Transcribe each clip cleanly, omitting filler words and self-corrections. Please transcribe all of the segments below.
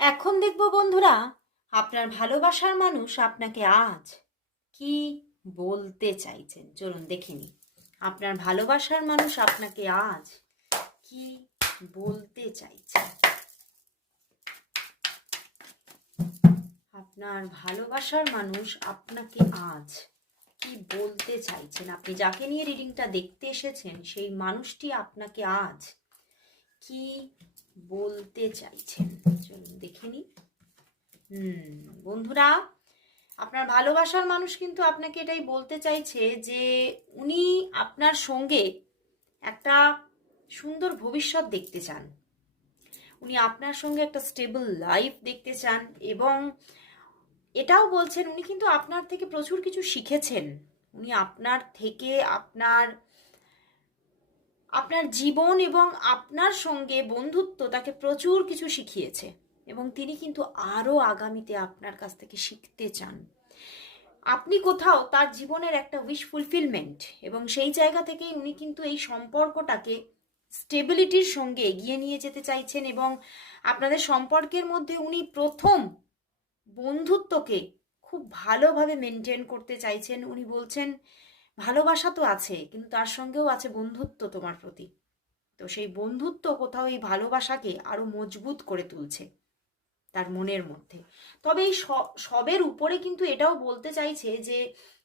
এখন দেখব বন্ধুরা, আপনার ভালোবাসার মানুষ আপনাকে আজ কি বলতে চাইছেন। চলুন দেখে নিই আপনার ভালোবাসার মানুষ আপনাকে আজ কি বলতে চাইছেন। আপনার ভালোবাসার মানুষ আপনাকে আজ কি বলতে চাইছেন। আপনি যাকে নিয়ে রিডিংটা দেখতে এসেছেন সেই মানুষটি আপনাকে আজ কি বলতে চাইছেন। চলুন দেখে নিই। বন্ধুরা, আপনার ভালোবাসার মানুষ কিন্তু আপনাকে এটাই বলতে চাইছে যে উনি আপনার সঙ্গে একটা সুন্দর ভবিষ্যৎ দেখতে চান। উনি আপনার সঙ্গে একটা স্টেবল লাইফ দেখতে চান এবং এটাও বলছেন উনি কিন্তু আপনার থেকে প্রচুর কিছু শিখেছেন। উনি আপনার থেকে আপনার জীবন এবং আপনার সঙ্গে বন্ধুত্ব তাকে প্রচুর কিছু শিখিয়েছে এবং তিনি কিন্তু আরও আগামীতে আপনার কাছ থেকে শিখতে চান। আপনি কোথাও তার জীবনের একটা উইশ ফুলফিলমেন্ট এবং সেই জায়গা থেকেই উনি কিন্তু এই সম্পর্কটাকে স্টেবিলিটির সঙ্গে এগিয়ে নিয়ে যেতে চাইছেন এবং আপনাদের সম্পর্কের মধ্যে উনি প্রথম বন্ধুত্বকে খুব ভালোভাবে মেনটেন করতে চাইছেন। উনি বলছেন ভালোবাসা তো আছে কিন্তু তার সঙ্গেও আছে বন্ধুত্ব তোমার প্রতি। তো সেই বন্ধুত্ব কোথাও এই ভালোবাসাকে আরো মজবুত করে তুলছে তার মনের মধ্যে। তবে এই সবের উপরে কিন্তু এটাও বলতে চাইছে যে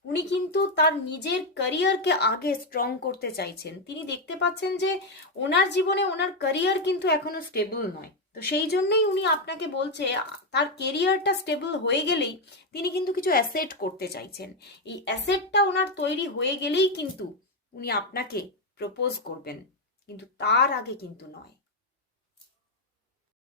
উনি কিন্তু তার নিজের ক্যারিয়ারকে আগে স্ট্রং করতে চাইছেন। তিনি দেখতে পাচ্ছেন যে ওনার জীবনে ওনার ক্যারিয়ার কিন্তু এখনো স্টেবল নয়। তো সেই জন্যই উনি আপনাকে বলছে তার কেরিয়ারটা স্টেবল হয়ে গেলেই তিনি কিন্তু কিছু অ্যাসেট করতে চাইছেন। এই অ্যাসেটটা ওনার তৈরি হয়ে গেলেই কিন্তু উনি আপনাকে প্রপোজ করবেন, কিন্তু তার আগে কিন্তু নয়।